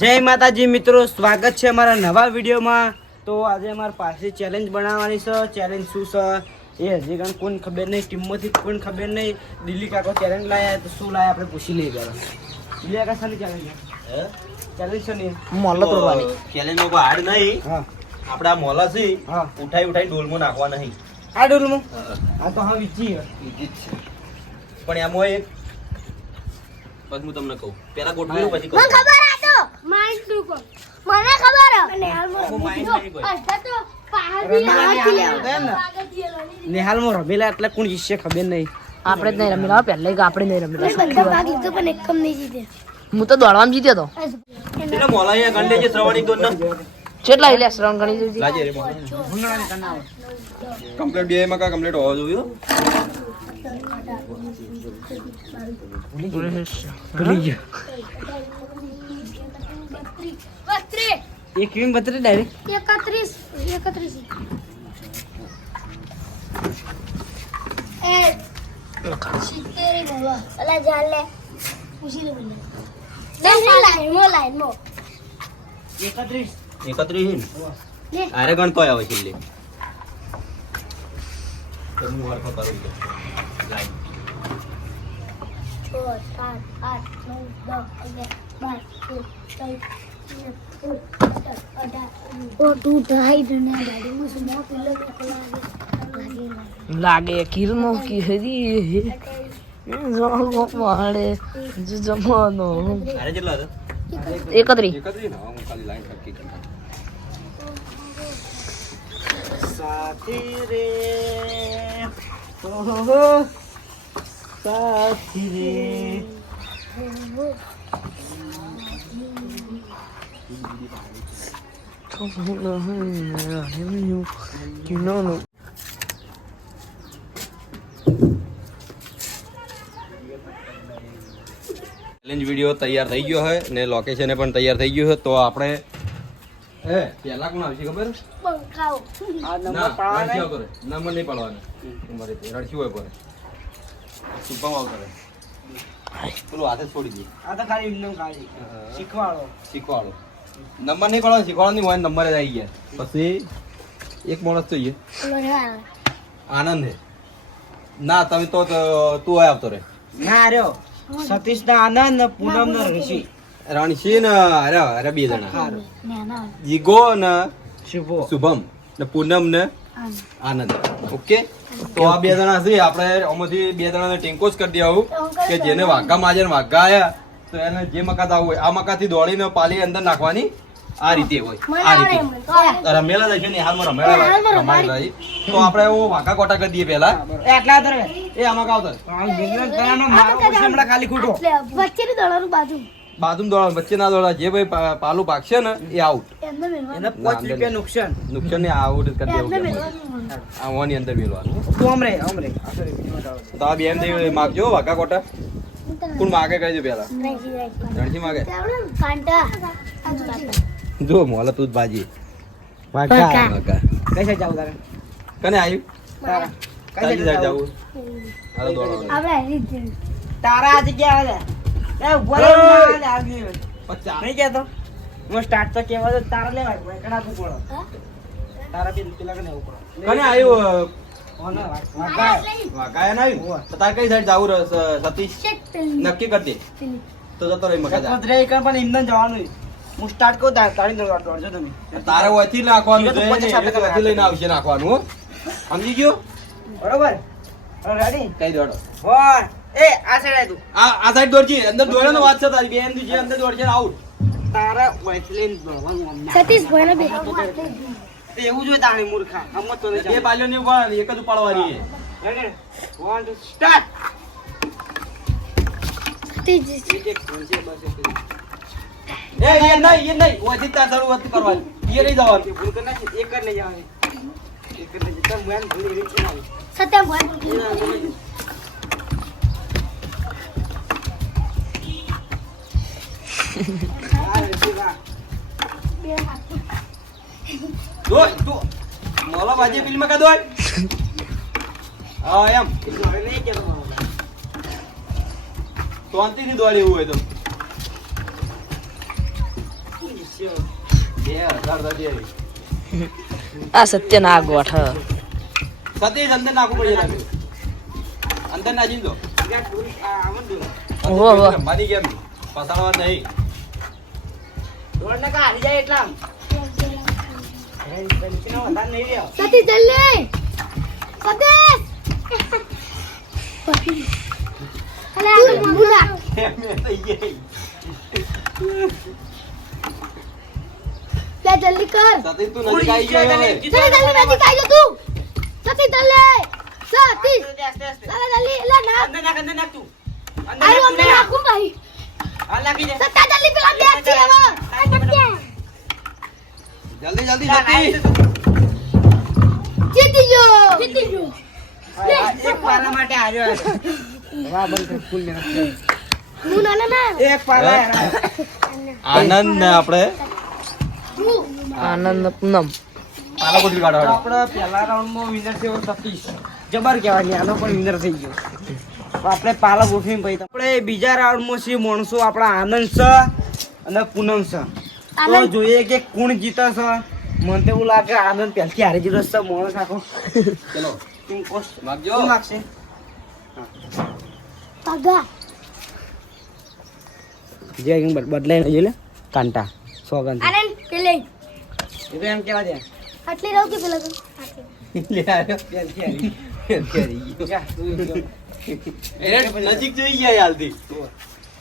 જય માતાજી મિત્રો, સ્વાગત છે અમારા નવા વિડીયોમાં। તો આજે અમારી પાસે ચેલેન્જ બનાવવાની છે। ચેલેન્જ શું છે એ હજી કાંઈ કોઈને ખબર નહીં, ટીમમાંથી કોઈને ખબર નહીં। દિલ્હી કાકો ચેલેન્જ લાયા તો શું લાયા આપણે પૂછી લઈએ પહેલાં। દિલ્હી કાકા શાની ચેલેન્જ છે? ચેલેન્જ છે નહીં મોલા તોડવાની ચેલેન્જમાં કોઈ હાડ નહીં। હા આપડા મોલા છે હા ઉઠાઈ ડોલમાં નાખવા નહીં। આ ડોલમાં આ તો હા વીચી ઈજી જ છે પણ એમાં એક બસ હું તમને કહું પેલા ગોઠવી લઉં પછી કહું। મને ખબર આ તો માઇન્ડ નું કો મને ખબર અને હાલમાં માઇન્ડ નહીં કોઈ અડધા તો પાહડી નાખી લેવા નિહાલમાં રમેલા એટલે કોણ જીતશે ખબર નહીં। આપણે જ નહીં રમેલા પહેલા કે આપણે નહીં રમેલા બધા ભાગ લીધો પણ એક કમ નહીં જીતે હું તો દોડવામાં જીત્યો તો એટલે મોલા અહીંયા ગંડે જે શ્રવણી દોન ના કેટલા લે શ્રવણ ગણી દીધી લાજે રે કમ્પ્લીટ બે માં કા કમ્પ્લીટ હોવો જોઈએ। ભૂલી ગયો 32 એક વિંગ 32 ડાયરેક્ટ 31 એ શીતેરી બોલો અલા જાલે પૂછી લે બોલે લાઈન મો 31 31 લે આરે ગણતો આવે છેલ્લે તો હું વર્ક કરું છું લાઈન 6 7 8 9 10 11 12 13 14 15 16 17 18 ઓ તું ઢાઈ દને ગાડી માં સુમો કિલો લાગે કિરનો કી હરી જો માડે જમાનો આરે કેટલા હતા 31 31 ના હું ખાલી લાઈન નક્કી કરી સાથી રે ઓહો સાથી રે કિનો ચેલેન્જ વિડિયો તૈયાર થઈ ગયો છે ને લોકેશન પણ તૈયાર થઈ ગયું છે। તો આપણે પહેલા કોણ આવશે ખબર? બંકાઓ આ ના નંબર પાડવાના રણછીયો કરે નંબર નહીં પાડવાનો તમારે રણછીયો કરે સુપમ આવ કરે પેલું હાથે છોડી દે આ તો ખાલી એમનેમ ખાલી શીખવાડો શીખવાડો નંબર નહીં પાડવાનો શીખવાડો નહીં હોય નંબર જ આવી ગયા પછી એક માણસ જોઈએ આનંદ હે ના તમે તો તું હોય આવતો રે ના રહ્યો સતીશ ના આનંદ ને પૂનમ નો ઋષિ રણશી ને અરે બે જણા નાના જીગો ને શુભો શુભમ ને પૂનમ ને આનંદ ઓકે તો આ બે જણા છે આપણે આમાંથી બે જણાને ટેન્કો જ કરી દેવું કે જેને વાઘા માજે ને વાઘા આયા તો એને જે મકાત આવું હોય આ મકાથી દોડીને પાલી અંદર નાખવાની આ રીતે હોય આ રીતે રમેલા જ છે ને હાલમાં રમેલા રમાડી રહી તો આપણે એવો વાઘા કોટા કરી દઈએ પહેલા એટલા દર એ આમાં કાવ તર મારો પૂછે હમણાં ખાલી ખોટો વચ્ચેની દોડાનું બાજુ બાજુ દોડા વચ્ચે ના દોડા જે ભાઈ પાલું પાકશે ને એ આઉટ એમને મેળવા એને 5 રૂપિયા નુકસાન નુકસાન ને આઉટ જ કરી એમને દેવું મેળવાનું આ ઓની અંદર મેળવાનું તું અમરે તો આ બેન થઈ માગજો વાઘા કોટા કોણ માગે કહેજો પહેલા રણજી માગે કાંટા જો મોલા તું જ બાજી વાઘા વાઘા કઈ જાવ તારે કને આવ્યું તારા કઈ કઈ સાઈડ જાવ જવું હાલો દોડો આપણે આવી જ તારા આ જગ્યા આવે એ ઉભો રહે આવી નહીં કહેતો હું સ્ટાર્ટ તો કેવા તો તારા લેવા કણા તું પડો તારા પેલા કને ઉપર કને આવ્યું વાઘા વાઘા ને આવ્યું તો તારે કઈ સાઈડ જવું સતીશ નક્કી કરી દે તો જતો રહી મકા જા પદરે એક પણ ઇંધન જવાનું હું સ્ટાર્ટ કહું તારી દોડજો તમે તારે ઓથી નાખવાનું છે ને ઓથી લઈને આવશે નાખવાનું હો સમજી ગયો બરોબર રેડી કઈ દોડો વન એ આ સાઈડ તું આ સાઈડ દોડજી અંદર દોડ્યો વાત છે તારી બેન જે અંદર દોડશે આઉટ તારા વૈસલેન દોડવાનું અમને સતીશ ભાઈને બે એવું જોઈએ તાણી મૂર્ખા હમત તો નહીં બે બાલ્યો ને પણ એક જ ઉપાડવાની છે રેડી 1 2 સ્ટાર્ટ સતીશ એ નહીં ઓથી તાર શરૂઆત કરવાની એ નહીં જવાનું ભૂલ કરી નાખી એક જ લઈ જવાની એક જ લઈ જતા મેન ભૂલ રીત છે આવી સત્યમ ભાઈ દોડ તું મોલા બાજી ફિલ્મ કા દોડ હા એમ હવે નહીં કેતો શાંતિથી દોડે એવું હોય તો 2000 થતી આવી. આ સત્ય ના ગોઠ સતીશ અંદર નાખવું પડે લાગે. અંદર નાખી દો. ઓહો, ઓહો. રમવાની કેમ પસાડવા નહીં. દોડ નકા હારી જાય એટલા આમ. પેન્સિલનો વધારે નહીં રહ્યો. સતી જલ્દી સતીશ અલે મુલા એમ થઈ ગઈ. લે જલ્દી કર સતીશ તું નજીક આવી ગયો હવે. સતી જલ્દી નજીક આવી જા તું સતી જલ્દી સતી આસ્તે આસ્તે. જલ્દી લે ના અંદર નાખ તું. અંદર આયો નાખ અંદર તું. રાખું ભાઈ હાલ નાખી દે. સતા જલ્દી પેલા બેગ છે હવે જલ્દી જલ્દી ના, ના, સતીશ. જીતી ગયો એક પાલા માટે હાર્યો હતો. વાહ, બંધ કર, ફૂલ મહેનત કરી. હું ના ના એક પાલા આનંદ ને આપણે આનંદ પૂનમ પાલા કોથળી કાઢો. આપણે પહેલા રાઉન્ડમાં વિનર થયો સતીશ. જબર કહેવાય, આનો પણ વિનર થઈ ગયો. તો આપણે પાલા ગોઠવીને પછી આપણે બીજા રાઉન્ડમાં છે માણસો આપણા આનંદ છે અને પૂનમ છે. તો જોઈએ કે કોણ જીતે છે. મને તો એવું લાગે આનંદ પહેલથી હારી જીતો છે. માણસ આખો ચલો ટીમ કોસ્ટ વાગજો. કોણ લાગશે? પગા જે બદલાઈ નહીં લે કાંટા સોગંદ આનંદ પેલે એ તો એમ કેવા દે આટલી રહું કે પેલા તો લે આવ્યો. પહેલથી હારી. ફેરી ગયો. જા, તું જીતો. એને નજીક જોઈ ગયા યાલથી.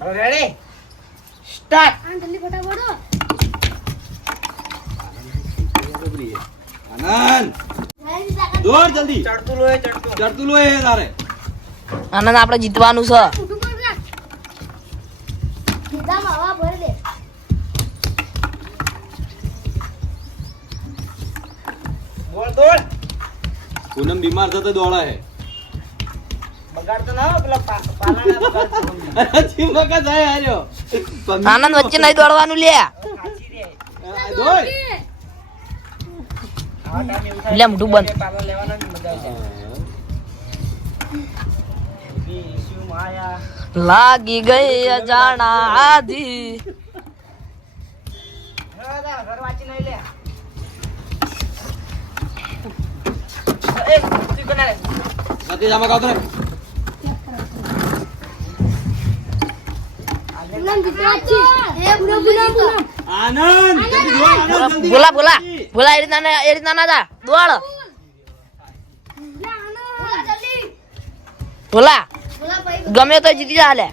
હવે રેડી સ્ટાર્ટ. આન જલ્દી ફટાફટ આનંદ દોડ જલ્દી. ચડતું લોય ચડતું. ચડતું લો એ તારે. આનંદ આપણે જીતવાનું છે ઊઠું કર રાખ સીધામાં હવા ભરી દે બોલ દોડ. પૂનમ બીમાર થતો દોડા હે. બગાડતો ના હો, પેલા પાલાના બગાડતો. ચીમકા થાય હાર્યો. આનંદ વચ્ચે નહીં દોડવાનું લે સાચી રે. દોડ. આવા ટાઈમે એવું થાય લે મોઢું બંધ. કે પાલા લેવાના બી મજા આવે છે. ઈશુ માયા. લાગી ગઈ અજાણા આધી હવે દા, ઘર વાંચી નહીં લે. એ, તું કોને લે? સતીશ આમાં કાવતો રે. પૂનમ જીતવા છે એ પૂનમ પૂનમ આનંદ જલ્દી દોડ, આનંદ, જલ્દી. બોલા બોલા બોલા એ રીતના ના જા દોડ બોલા જલ્દી બોલા બોલા ભાઈ ગમે તો જીતી જા લે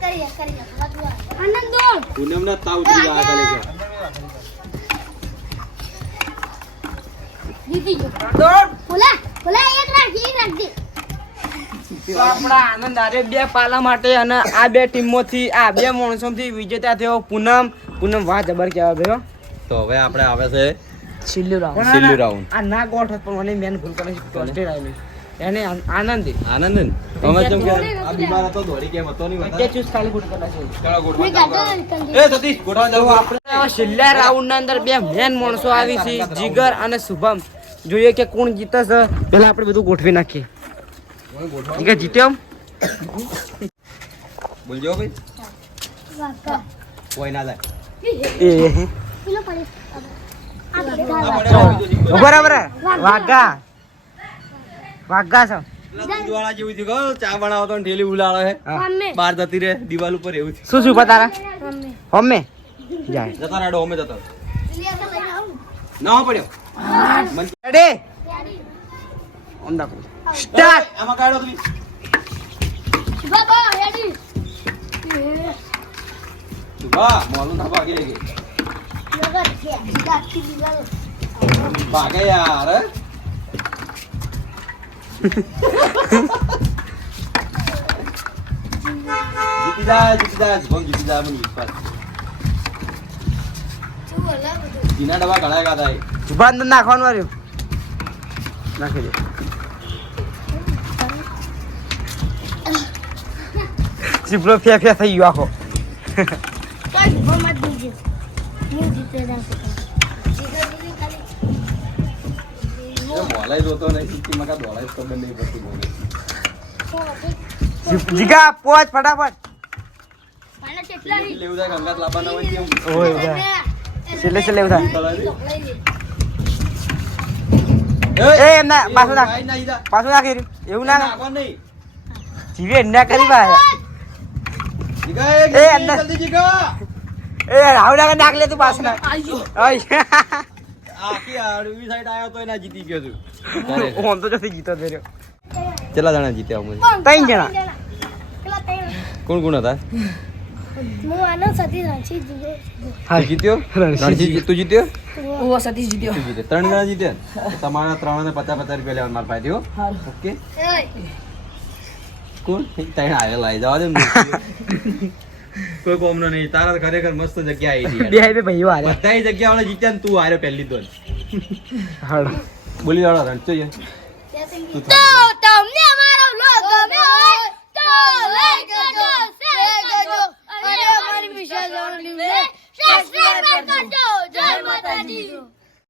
કરીએ આનંદ દોડ પૂનમના તાવ ઉતરી ગયા કાલે છે. જીતી ગયો દોડ. બોલા બોલા એક રાખી દે તો આપણા આનંદ આરે બે પાલા માટે અને આ બે ટીમોથી આ બે માણસોથી વિજેતા થયો પૂનમ. પૂનમ વાહ જબર કહેવાય ભાઈઓ. તો હવે આપણે આવે છે છેલ્લું રાઉન્ડ પણ છેલ્લું આ- round. આ ના ગોઠ પણ મને મેન ભૂલ કરે છે ટોસ્ટેડ આવેલી એને આનંદ આનંદ ને તમે જેમ કે આ બીમાર હતો દોડી કેમ હતો નહીં તે વધારે? ચૂસ ખાલી ખોટું કદાચ છે. ચાલો ગોઠવા મેં ચાલુ ગાડો કરો. નીકળી એ સતીશ ગોઠવા તો જાવ આપણે આ છેલ્લા રાઉન્ડ ના અંદર બે મેન માણસો આવી છે જીગર અને શુભમ. જોઈએ કે કોણ જીતે છે. પહેલા આપણે બધું ગોઠવી નાખીએ. જીગર જીત્યો. બોલજો ભાઈ વાકા કોઈ ના જાય. એ પેલો પડે આ ના પડે પડે તો બીજો જીતો. બરાબર વાઘા વાઘા છે. પેલા દૂધવાળા જેવું થયું કહો, ચા બનાવો તો ઠેલી ઉલાળે હે હા. મમ્મી બહાર જતી રહે દિવાલ ઉપર એવું થયું. શું શું તારા મમ્મી હમે જાય જતા રાડો અમે જતા લીયા તો લઈને આવું ના પડ્યો રેડી ઓન દાખો સ્ટાર્ટ. આમાં કાઢો તમે. બાબા રેડી વાહ મોલું ના ભાગી લેગે લગત છે ગાતી દીવાલ ભાગે યાર હે? જીતી જાય ભંગ જીતી જાય મને વિશ્વાસ. શું બોલા બધું જીના ડબ્બા ઘણા ગાતા હે. બંધ નાખવાનું વાર્યું નાખી દે. ચીપલો ફે ફે થઈ ગયો આખો. કઈ મત દીજે હું જીતે રાખો જીગર દીદી ખાલી એ મોલાઈ જોતો નહીં કે મકા દોડાઈ ખબર નહીં પડતી બોલે. જીગા પોચ ફટાફટ. પાણા કેટલા ની લેવું થાય ગંગાત લાવવાના હોય કેમ ઓય ઓય છેલ્લે છેલ્લે એવું થાય એ એમ ના પાછું નાખ કાઈ ના ઈદા પાછું નાખ એવું ના નાખ. નાખવા નહીં જીવે ના કરી પાછા જીગા એ એ અંદર. જલ્દી જીગા એ રાહુલ આગળ નાખ લે તું પાછું નાખ ઓય આખી આડવી સાઈડ આવ્યો તો એના જીતી ગયો તું ઓમ તો જતી જીતો જ રહ્યો. કેટલા જણા જીત્યા અમે ત્રણ જણા. પેલા ત્રણ કોણ કોણ હતા હું આનંદ સતી રાંચી જીવો તું જીત્યો રણજીત તું જીત્યો ઓ સતીશ જીત્યો તું જીત્યો 3 જણા જીત્યા તો તમારા 3 ને 50 રૂપિયા લેવા મારા ભાઈ ઓકે કોણ તઈ આયા લઈ જવા દે ને. કોઈ કોમનો નહીં તારા તો ખરેખર મસ્ત જગ્યા આવી બે હાઈ બે ભાઈઓ હારે બધાય જગ્યા વાળા જીત્યા ને તું હાર્યો પહેલી દોન હાડો બોલી વાળો રણતો છે તું તો તમને અમારો વ્લોગ ગમ્યો હોય તો લાઈક કરજો શેર કરજો અને અમારી વિશાળ સબસ્ક્રાઇબ કરજો